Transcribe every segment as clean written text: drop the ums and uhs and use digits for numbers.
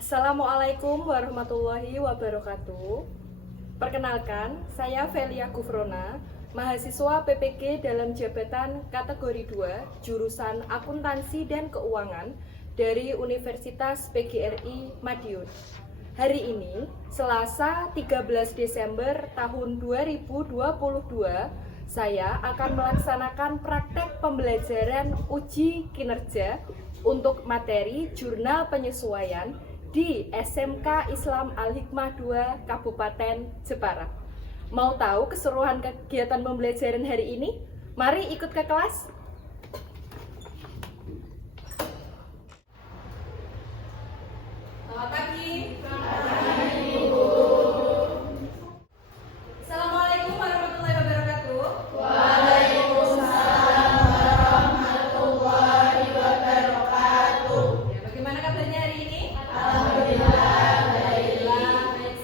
Assalamualaikum warahmatullahi wabarakatuh. Perkenalkan, saya Velia Gufrona, mahasiswa PPG dalam jabatan kategori 2, jurusan Akuntansi dan Keuangan dari Universitas PGRI Madiun. Hari ini, Selasa 13 Desember tahun 2022, saya akan melaksanakan praktek pembelajaran uji kinerja untuk materi jurnal penyesuaian di SMK Islam Al-Hikmah 2 Kabupaten Jepara. Mau tahu keseluruhan kegiatan pembelajaran hari ini? Mari ikut ke kelas. Selamat pagi. Assalamualaikum warahmatullahi wabarakatuh. Ya, bagaimana kabarnya hari ini?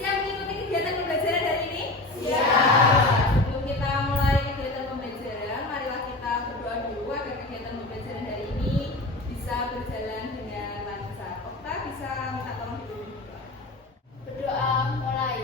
Siap mengikuti kegiatan pembelajaran hari ini? Sebelum kita mulai kegiatan pembelajaran, marilah kita berdoa dulu agar kegiatan pembelajaran hari ini bisa berjalan dengan lancar. Okta bisa minta tolong dulu. Berdoa mulai.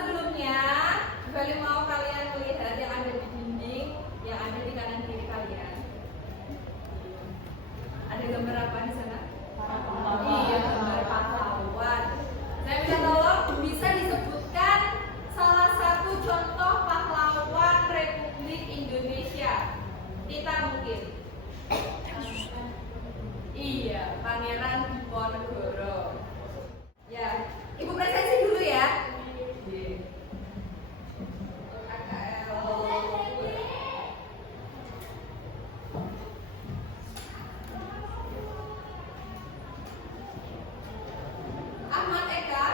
Sebelumnya, kembali mau kalian melihat yang ada di dinding, yang ada di kanan kiri kalian. Ada gambar apa di sana? Iya, gambar pahlawan. Saya minta tolong bisa disebutkan salah satu contoh pahlawan Republik Indonesia. Kita mungkin. Iya, Pangeran Diponegoro. Ya, Ibu presensi dulu ya. Ahmad Eka,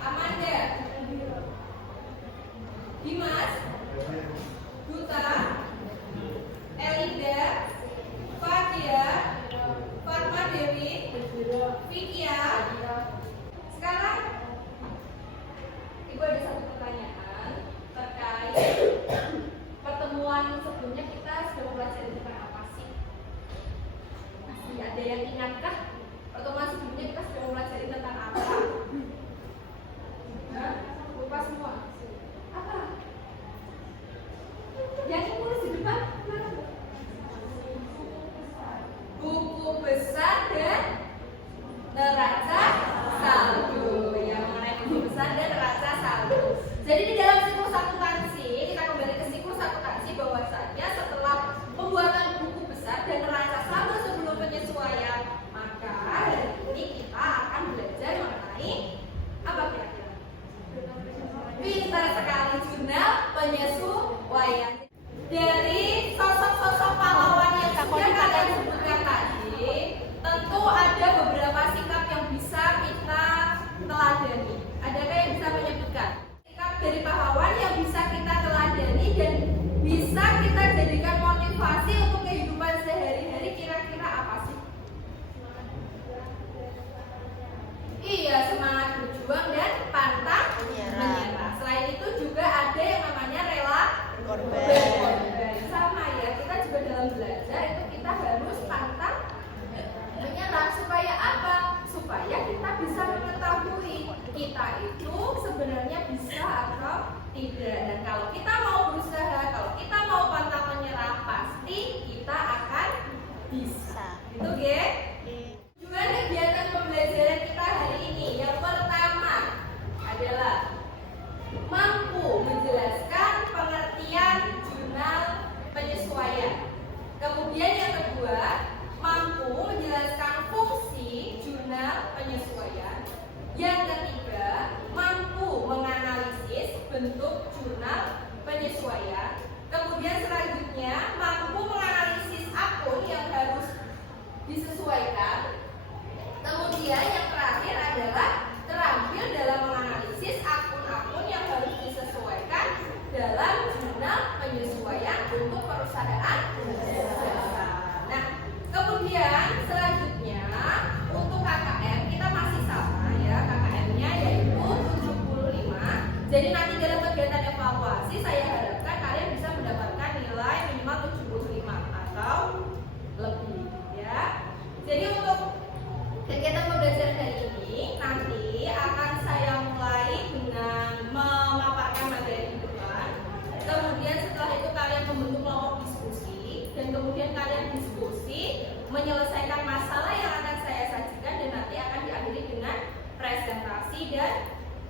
Amanda, Dimas, Duta, Elinda, Fadia, Fatma Dewi, Vikia. Sekarang Ibu ada satu pertanyaan terkait pertemuan sebelumnya kita sudah mempelajari tentang apa sih? Masih ada yang ingatkah? Pertemuan sebelumnya kita sudah mempelajari tentang apa? Hah? Lupa semua? Apa? Yang tulis di depan? Buku besar dan neraca saldo. Yang mengenai buku besar dan neraca saldo. Jadi di dalam siklus akuntansi, kita kembali ke siklus akuntansi bahwasanya setelah pembuatan buku besar dan neraca saldo sebelum penyesuaian, maka hari ini kita akan belajar mengenai apa kira-kira? Pintar sekali, jurnal penyesuaian. Dari sosok-sosok pahlawan yang sudah kalian sebutkan tadi, tentu ada beberapa sikap yang bisa kita teladani. Adakah yang bisa menyebutkan sikap dari pahlawan yang bisa kita teladani dan bisa kita jadikan motivasi untuk kehidupan sehari-hari? Kira-kira apa sih? Iya, semangat berjuang dan pantang menyerah. Selain itu juga ada yang namanya rela berkorban. Sama ya, kita juga dalam belajar itu kita harus pantang menyerah. Supaya apa? kita itu sebenarnya bisa atau tidak. Dan kalau kita mau berusaha, kalau kita mau pantang menyerah, pasti kita akan bisa. Gitu, Ge? Gimana kegiatan pembelajaran kita hari ini? Yang pertama adalah mampu menjelaskan pengertian jurnal penyesuaian. Kemudian yang kedua, mampu menjelaskan fungsi jurnal penyesuaian. Yang ketiga, mampu menganalisis bentuk jurnal penyesuaian. Kemudian selanjutnya, mampu menganalisis akun yang harus disesuaikan. Kemudian yang terakhir adalah terampil dalam menganalisis akun-akun yang harus disesuaikan dalam jurnal penyesuaian untuk perusahaan. Nah, kemudian selanjutnya untuk KKM kita masih sama ya, KKM-nya yaitu 75. Jadi nanti dalam kegiatan evaluasi saya harapkan kalian bisa mendapatkan nilai minimal 75 atau lebih ya. Jadi untuk kegiatan pembelajaran hari ini nanti akan saya mulai dengan memaparkan materi di depan. Kemudian setelah itu kalian membentuk kelompok diskusi dan kemudian kalian diskusi menyelesaikan masalah yang akan saya sajikan dan nanti akan diakhiri dengan presentasi dan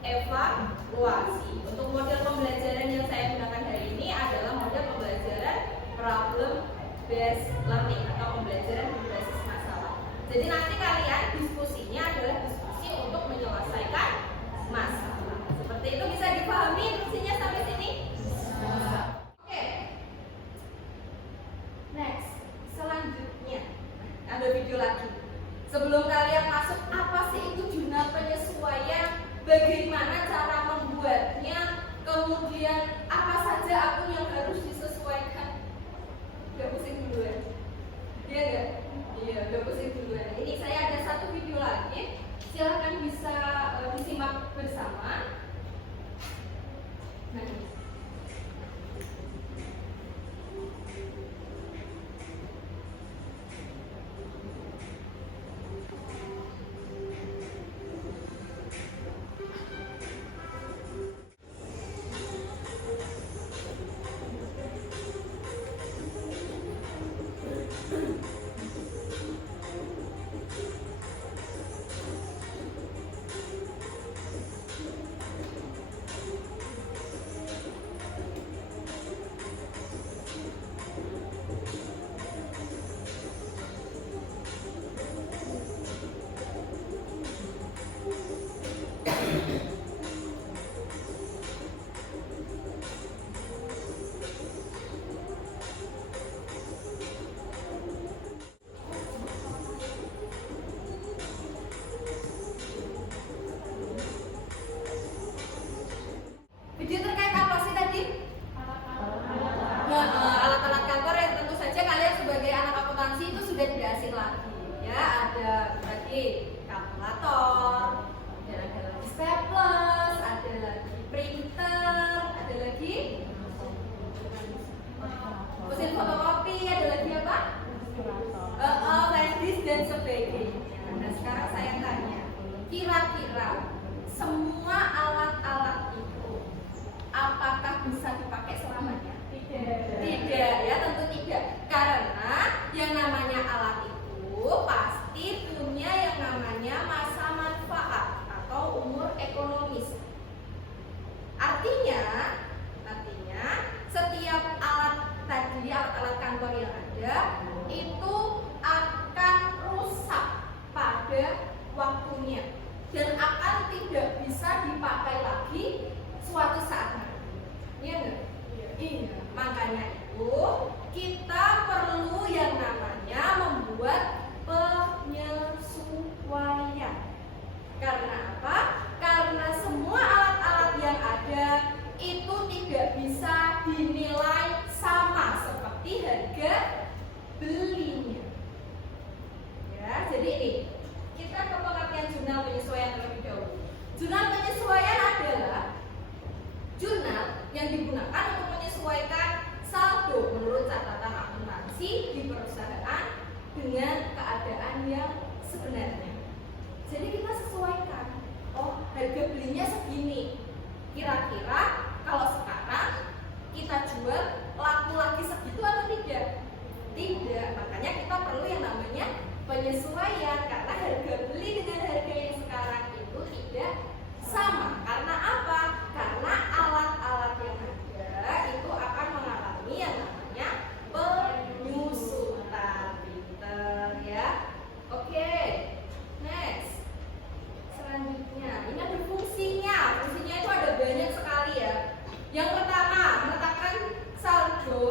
evaluasi. Untuk model pembelajaran yang saya gunakan hari ini adalah model pembelajaran problem based learning atau pembelajaran berbasis masalah. Jadi nanti kalian diskusinya adalah diskusi untuk menyelesaikan masalah. Seperti itu, bisa dipahami instruksinya sampai sini? Oke. Next, selanjutnya ada video lagi. Sebelum kalian masuk, apa sih itu jurnal penyesuaian? Bagaimana cara membuatnya? Kemudian apa saja akun yang harus disesuaikan? Gak pusing dulu ya? Iya gak? Iya, udah pusing duluan. Ini saya ada satu video lagi. Silahkan bisa disimak bersama. Nah, video terkait apa sih tadi? Alat-alat kantor yang tentu saja kalian sebagai anak akuntansi itu sudah tidak asing lagi. Ya, ada tadi kalkulator, ada lagi staples, ada lagi printer, ada lagi mesin fotokopi, ada lagi apa? Flash disk dan sebagainya. Nah, sekarang saya tanya, kira-kira semua alat-alat itu apakah bisa dipakai selamanya? Tidak ya, tentu tidak. Karena yang namanya alat itu pasti punya yang namanya masa manfaat atau umur ekonomis. Artinya setiap alat tadi, alat-alat kantor yang ada itu akan rusak pada waktunya dan akan tidak bisa dipakai lagi suatu saat nanti. Iya enggak? Iya. Makanya itu kita perlu yang namanya membuat penyesuaian. Karena apa? Karena semua alat-alat yang ada itu tidak bisa dinilai sama seperti harga belinya. Ya, jadi ini kita ke pengertian jurnal penyesuaian terlebih dahulu. Jurnal penyesuaian adalah jurnal yang digunakan untuk menyesuaikan saldo menurut catatan akuntansi di perusahaan dengan keadaan yang sebenarnya. Jadi kita sesuaikan. Oh, harga belinya segini. Kira-kira kalau sekarang kita jual laku lagi segitu atau tidak? Tidak, makanya kita perlu yang namanya penyesuaian karena harga beli dengan harga yang sekarang itu tidak sama. Karena apa? Karena alat-alat yang ada itu akan mengalami yang namanya penyusutan. Pinter ya. Oke, next. Selanjutnya, ini ada fungsinya. Fungsinya itu ada banyak sekali ya. Yang pertama, menetapkan saldo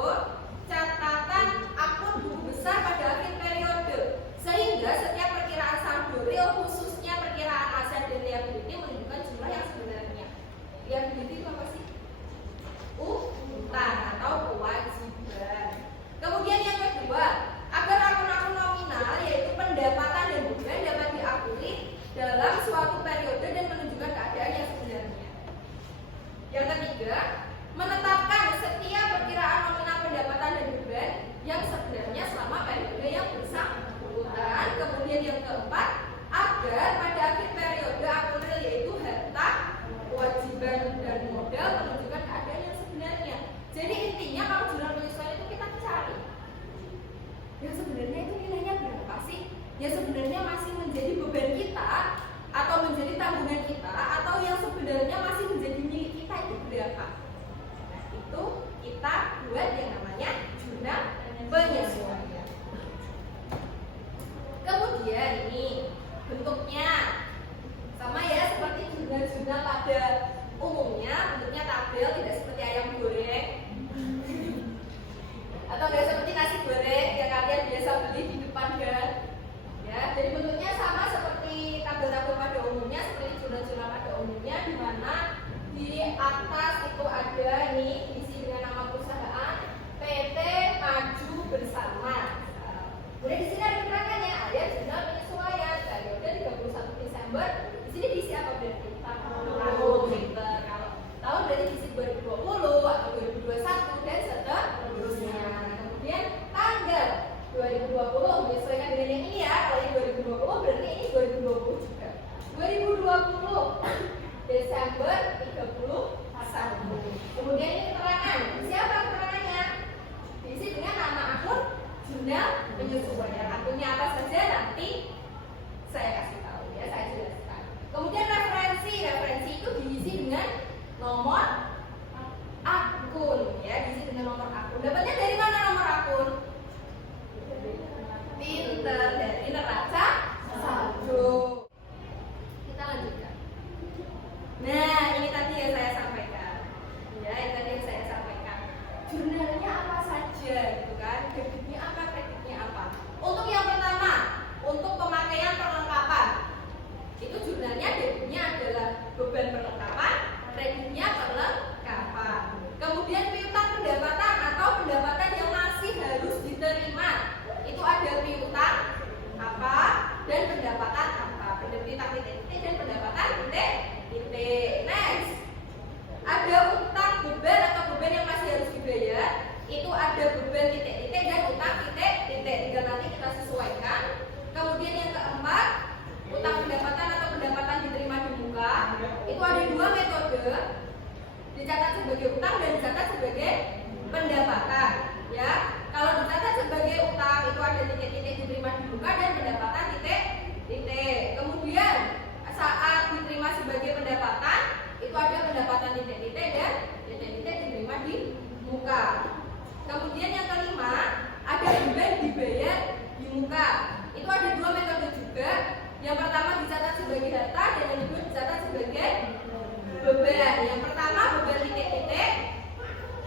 catatan akun buku besar pada akhir periode, sehingga setiap perkiraan saldo real khususnya perkiraan aset dan liability menunjukkan jumlah yang sebenarnya. Liability itu apa sih? Utang atau kewajiban. Kemudian yang kedua, agar akun-akun nominal yaitu pendapatan dan beban dapat diakui dalam suatu periode dan menunjukkan keadaan yang sebenarnya. Yang ketiga, menetapkan setiap perkiraan nominal pendapatan dan beban yang sebenarnya selama periode yang bersangkutan. Kemudian yang keempat, agar pada akhir periode akun real yaitu harta, kewajiban dan modal menunjukkan keadaan yang sebenarnya. Jadi intinya kalau jurnal penyesuaian itu kita cari yang sebenarnya itu nilainya berapa sih? Yang sebenarnya masih menjadi beban kita atau menjadi tanggungan kita, atau yang sebenarnya masih menjadi milik kita itu berapa? Nah, itu kita buat yang namanya jurnal penyesuaian. Kemudian ini bentuknya sama ya seperti jurnal-jurnal pada umumnya, bentuknya tabel, tidak seperti ayam goreng atau tidak seperti nasi goreng yang kalian biasa beli di depan kan. Ya, jadi bentuknya sama seperti tabel-tabel pada umumnya, seperti jurnal-jurnal pada umumnya, di mana di atas itu ada nih diisi dengan nama perusahaan PT Maju Bersama. Kemudian di sini ada keterangannya, ada jurnal penyesuaian periode 31 Desember. Di sini diisi apa berarti? Tahun. Kalau tahun berarti diisi 2020 atau 2021 dan seterusnya. Kemudian tanggal 2020 menyesuaikan dengan yang ini ya. Kalau yang 2020 berarti ini 2020 juga. 2020 Desember 31. Kemudian ini keterangan. Siapa keterangannya? Diisi dengan nama akun jurnal penyesuaian. Akunnya apa saja nanti saya kasih tahu ya, saya jelaskan. Kemudian referensi itu diisi dengan nomor akun ya, diisi dengan nomor akun. Dapatnya dari mana nomor akun? Pinter, dari neraca saldo. Kita lanjutkan. Nah, ini tadi yang saya sampaikan. Ya, ini tadi yang saya sampaikan. Jurnalnya apa saja, gitu kan? Debitnya apa, kreditnya apa? Untuk yang pertama, untuk pemakaian perlengkapan. Itu jurnalnya debitnya adalah beban perlengkapan, kreditnya perlengkapan. Kemudian piutang pendapatan atau pendapatan yang masih harus diterima. Itu ada piutang apa dan pendapatan apa, piutang titik dan pendapatan titik. Next, ada utang beban atau beban yang masih harus dibayar. Itu ada beban titik dan utang titik. Tinggal nanti kita sesuaikan. Kemudian yang keempat, utang pendapatan atau pendapatan diterima di muka. Itu ada dua metode, dicatat sebagai utang dan dicatat sebagai pendapatan. Ya, kalau dicatat sebagai utang itu ada titik diterima di muka dan pendapatan titik. Kemudian saat diterima sebagai pendapatan itu ada pendapatan titik dan titik diterima di muka. Kemudian yang kelima, ada beban dibayar di muka. Itu ada dua metode juga. Yang pertama dicatat sebagai harta dan yang kedua dicatat sebagai beban. Yang pertama beban titik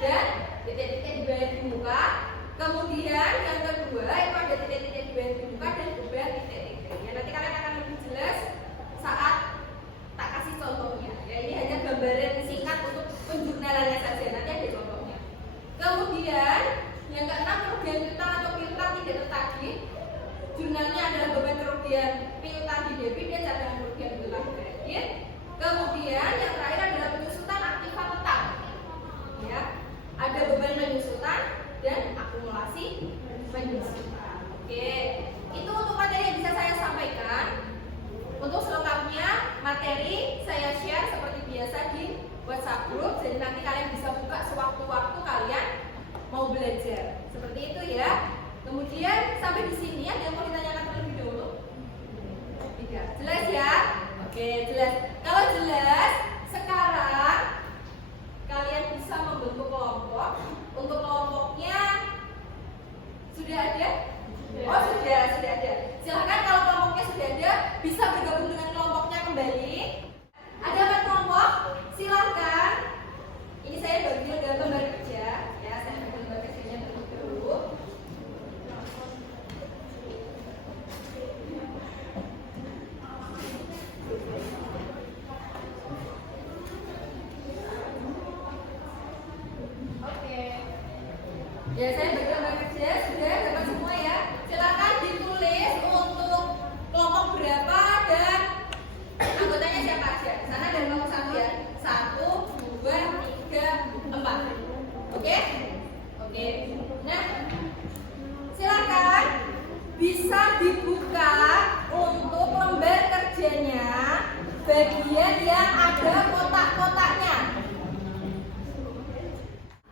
dan titik dibayar di muka. Kemudian yang kedua itu ada titik dibayar di muka dan beban titik. Ya, nanti kalian akan lebih jelas saat tak kasih contohnya. Ya, ini hanya gambaran singkat untuk penjurnalannya saja. Nanti ada contohnya. Kemudian yang keenam, kerugian piutang atau piutang tidak tertagih. Jurnalnya adalah beban kerugian piutang di debit dan cadangan kerugian piutang di kredit. Kemudian yang terakhir adalah penyusutan aktiva tetap. Ya, ada beban penyusutan dan akumulasi penyusutan. Oke, itu untuk materi yang bisa saya sampaikan. Untuk selengkapnya materi saya share Ya, saya bagi lembar kerja sudah dapat semua ya. Silakan ditulis untuk kelompok berapa dan anggotanya siapa aja. Sana ada nomor 1 ya. 1, 2, 3, 4. Oke? Oke. Nah, silakan bisa dibuka untuk lembar kerjanya bagian yang ada kotak-kotaknya.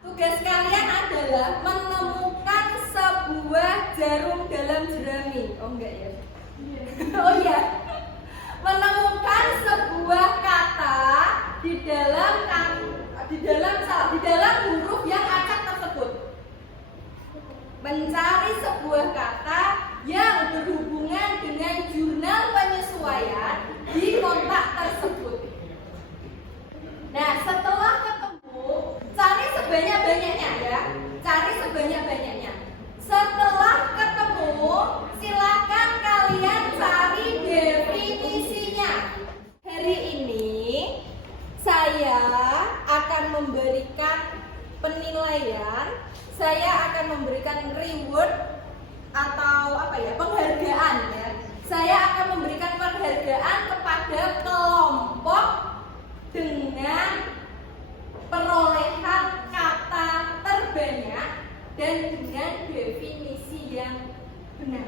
Tugas kalian adalah menemukan sebuah jarum dalam jerami. Oh enggak ya? Oh iya. Menemukan sebuah kata di dalam huruf yang acak tersebut. Mencari sebuah kata yang berhubungan dengan jurnal penyesuaian di kotak tersebut. Nah, setelah ketemu, cari sebanyak-banyaknya ya. Cari sebanyak-banyaknya. Setelah ketemu, silakan kalian cari definisinya. Hari ini saya akan memberikan penilaian, saya akan memberikan reward atau penghargaan ya. Saya akan memberikan penghargaan kepada kelompok dengan perolehan kata terbanyak dan dengan definisi yang benar.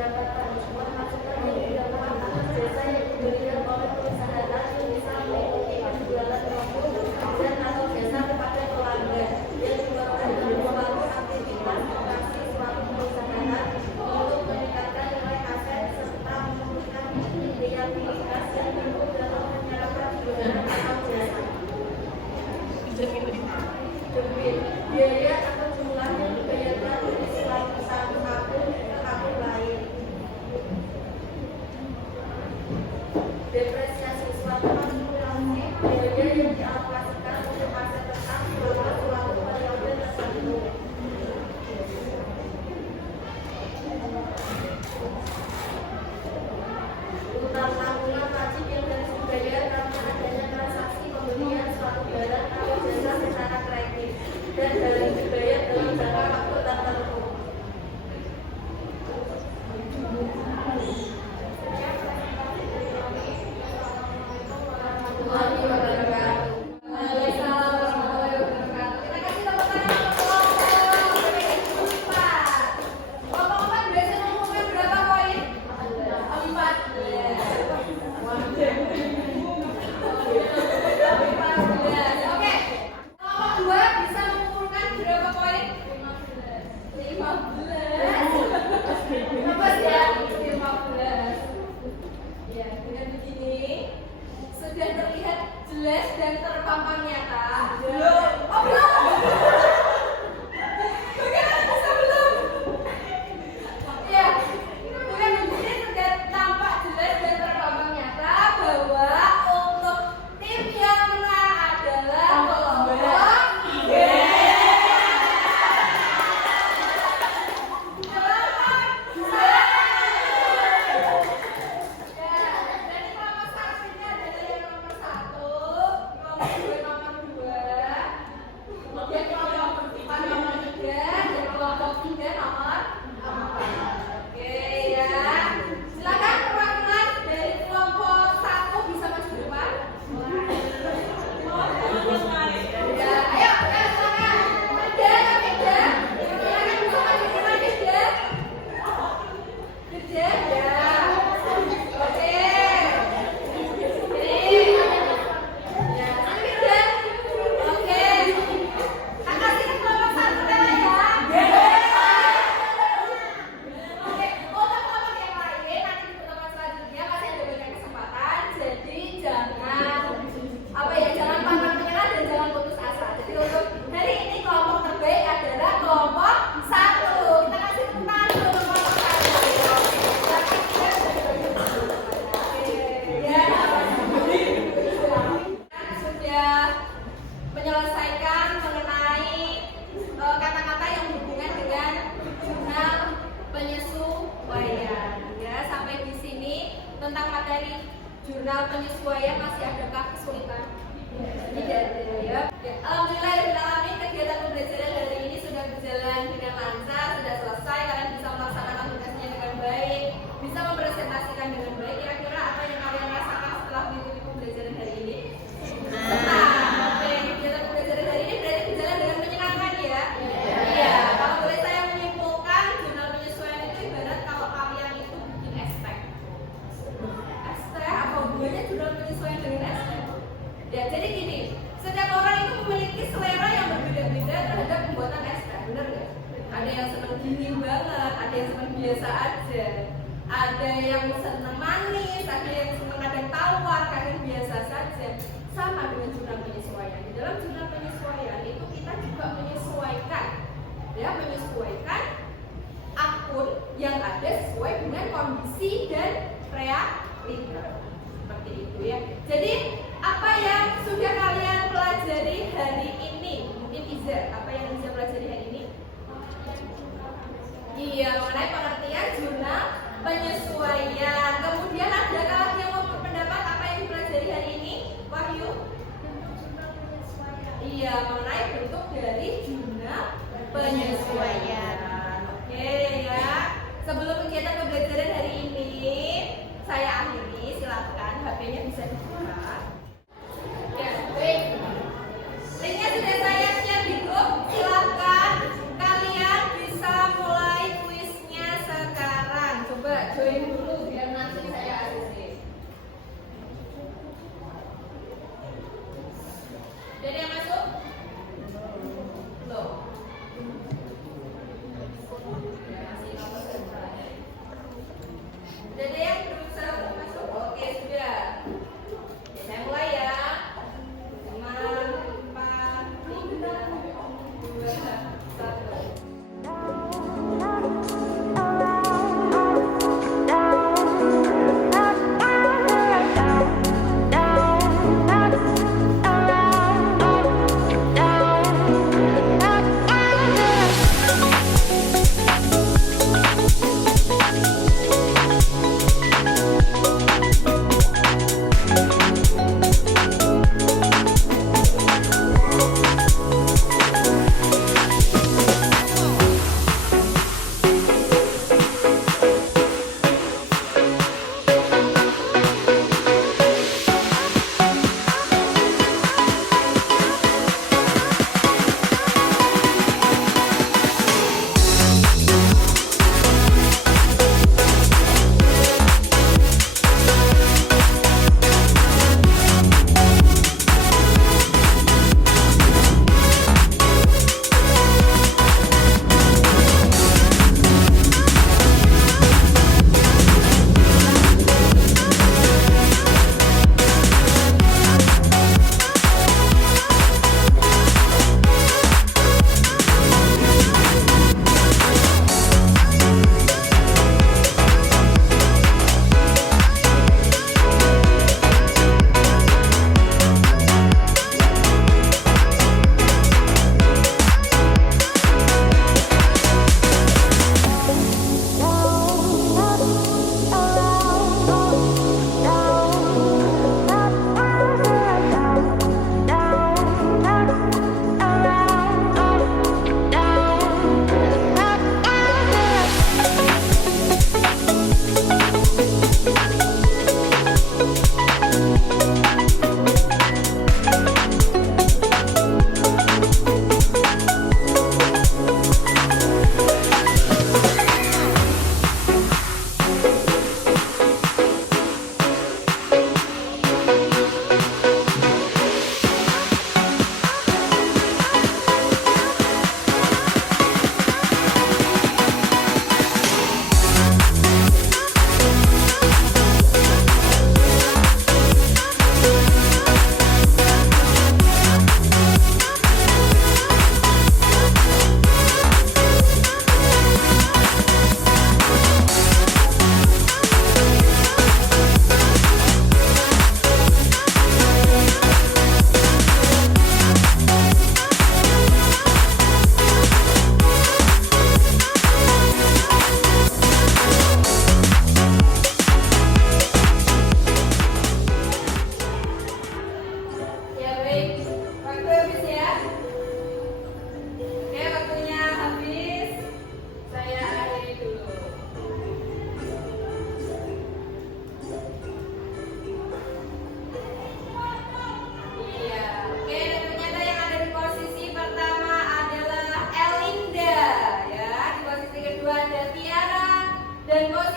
pendapatan. Masukan yang didapatkan atas jasa yang diberikan oleh perusahaan yang bisa mengikuti penjualan produk dan atau jasa kepada pelanggan yang dilakukan dalam suatu aktivitas operasi suatu perusahaan untuk meningkatkan nilai aset serta memulihkan liabilitas yang timbul dalam menyerahkan barang atau jasa. Debit, biaya atau jumlah yang dibayarkan dari satu akun ke akun lain. Depresiasi, suatu akumulasi biaya yang dialokasikan untuk aset tetap selama suatu periode tertentu. Utang tahunan wajib yang harus dibayar karena adanya transaksi pembelian suatu barang atau jasa secara kredit dan harus dibayar dalam jangka waktu tertentu. Warahmatullahi wabarakatuh. Waalaikumsalam warahmatullahi wabarakatuh. Kita kasih tepuk tangan untuk kelompok 4. Kelompok 4 biasa mengumpulkan berapa poin? 14. Oke. Kelompok 2 bisa mengumpulkan berapa poin? 15. Lepas ya, 15. Ya, dengan begini sudah terlihat jelas dan terpampang nyata. Belum. Oh, belum. Bagaimana bisa belum? Ya, dengan begini sudah tampak jelas dan terpampang nyata bahwa untuk tim yang menang adalah kelompok B. Menyelesaikan mengenai kata-kata yang berhubungan dengan jurnal penyesuaian. Ya, sampai di sini tentang materi jurnal penyesuaian masih adakah kesulitan? Tidak ada ya. Alhamdulillah kegiatan pembelajaran hari ini sudah berjalan dengan lancar, sudah selesai, kalian bisa melaksanakan tugasnya dengan baik, bisa mempresentasikan dengan baik. Kira-kira apa yang kalian rasakan setelah mengikuti pembelajaran hari ini? Kegiatan pembelajaran hari ini berarti berjalan dengan menyenangkan ya? Iya. Kalau boleh saya menyimpulkan, jurnal penyesuaian itu ibarat kalau kalian itu bikin estek. Estek apa hubungannya jurnal penyesuaian dengan estek? Ya, jadi gini, setiap orang itu memiliki selera yang berbeda-beda terhadap pembuatan estek, bener nggak? Ada yang senang dingin banget, ada yang senang biasa aja, ada yang senang manis, ada yang senang kadang tawar, kadang biasa saja. Sama dengan jurnal penyesuaian. Di dalam jurnal penyesuaian itu kita juga menyesuaikan, ya, menyesuaikan akun yang ada sesuai dengan kondisi dan realita. Seperti itu ya. Jadi apa yang sudah kalian pelajari hari ini? Mungkin Iza, apa yang Iza pelajari hari ini? Iya, mengenai pengertian jurnal penyesuaian. Kemudian adakah lagi yang mau berpendapat apa yang dipelajari hari ini? Wahyu? Iya, mengenai bentuk dari jurnal penyesuaian. Oke ya. Sebelum kegiatan pembelajaran hari ini saya akhiri, silakan HP-nya bisa dibuka. Ya, baik. Linknya sudah saya share di grup. Silakan kalian bisa mulai kuisnya sekarang. Coba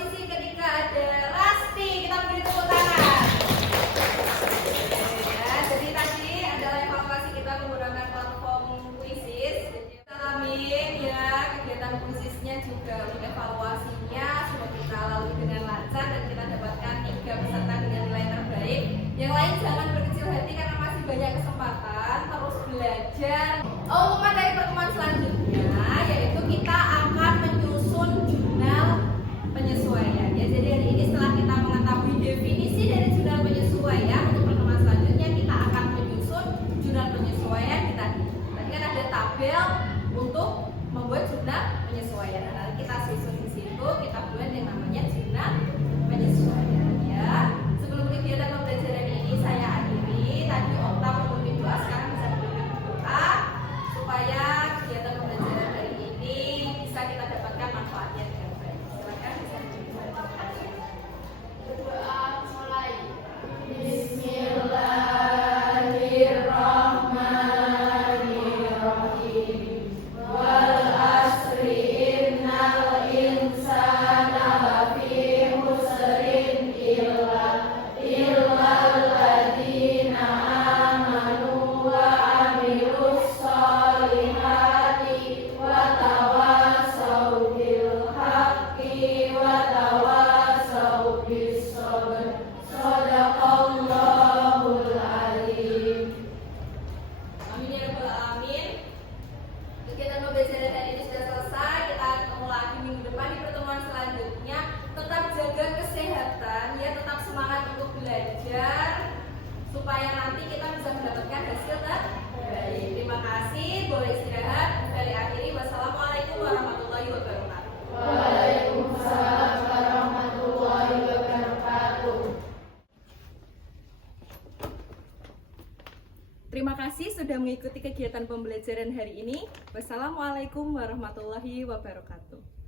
posisi ketiga ada Rasti. Kita beri tepuk tangan. Ya, jadi tadi adalah evaluasi kita menggunakan platform Quizzes. Amin ya, kegiatan Quizzesnya juga untuk evaluasinya sudah kita lalui dengan lancar dan kita dapatkan 3 peserta dengan nilai terbaik. Yang lain jangan berkecil hati karena masih banyak kesempatan, terus belajar. Pengumuman dari pertemuan selanjutnya yaitu kita akan menyusun jurnal penyesuaian ya. Jadi hari ini setelah kita mengetahui definisi dari jurnal penyesuaian, untuk pertemuan selanjutnya kita akan menyusun jurnal penyesuaian kita. Tadi kan ada tabel untuk membuat jurnal penyesuaian. Nah, nanti kita susun di situ, kita buat yang namanya jurnal penyesuaian ya. Sebelum kegiatan pembelajaran ini saya akhiri. Tadi Okta memimpin doa, sekarang bisa diberikan doa supaya kegiatan pembelajaran hari ini bisa kita dapatkan manfaatnya dengan baik. Silakan bisa diberikan doa. Berdoa mulai. Amin ya rabbal alamin. Kegiatan pembelajaran hari ini sudah selesai. Kita ketemu lagi minggu depan di pertemuan selanjutnya. Tetap jaga kesehatan ya, tetap semangat untuk belajar supaya nanti kita bisa mendapatkan hasil terbaik. Terima kasih. Boleh istirahat. Dari akhiri, wassalamualaikum warahmatullahi wabarakatuh. Waalaikumsalam warahmatullahi wabarakatuh. Terima kasih sudah mengikuti kegiatan pembelajaran hari ini. Wassalamualaikum warahmatullahi wabarakatuh.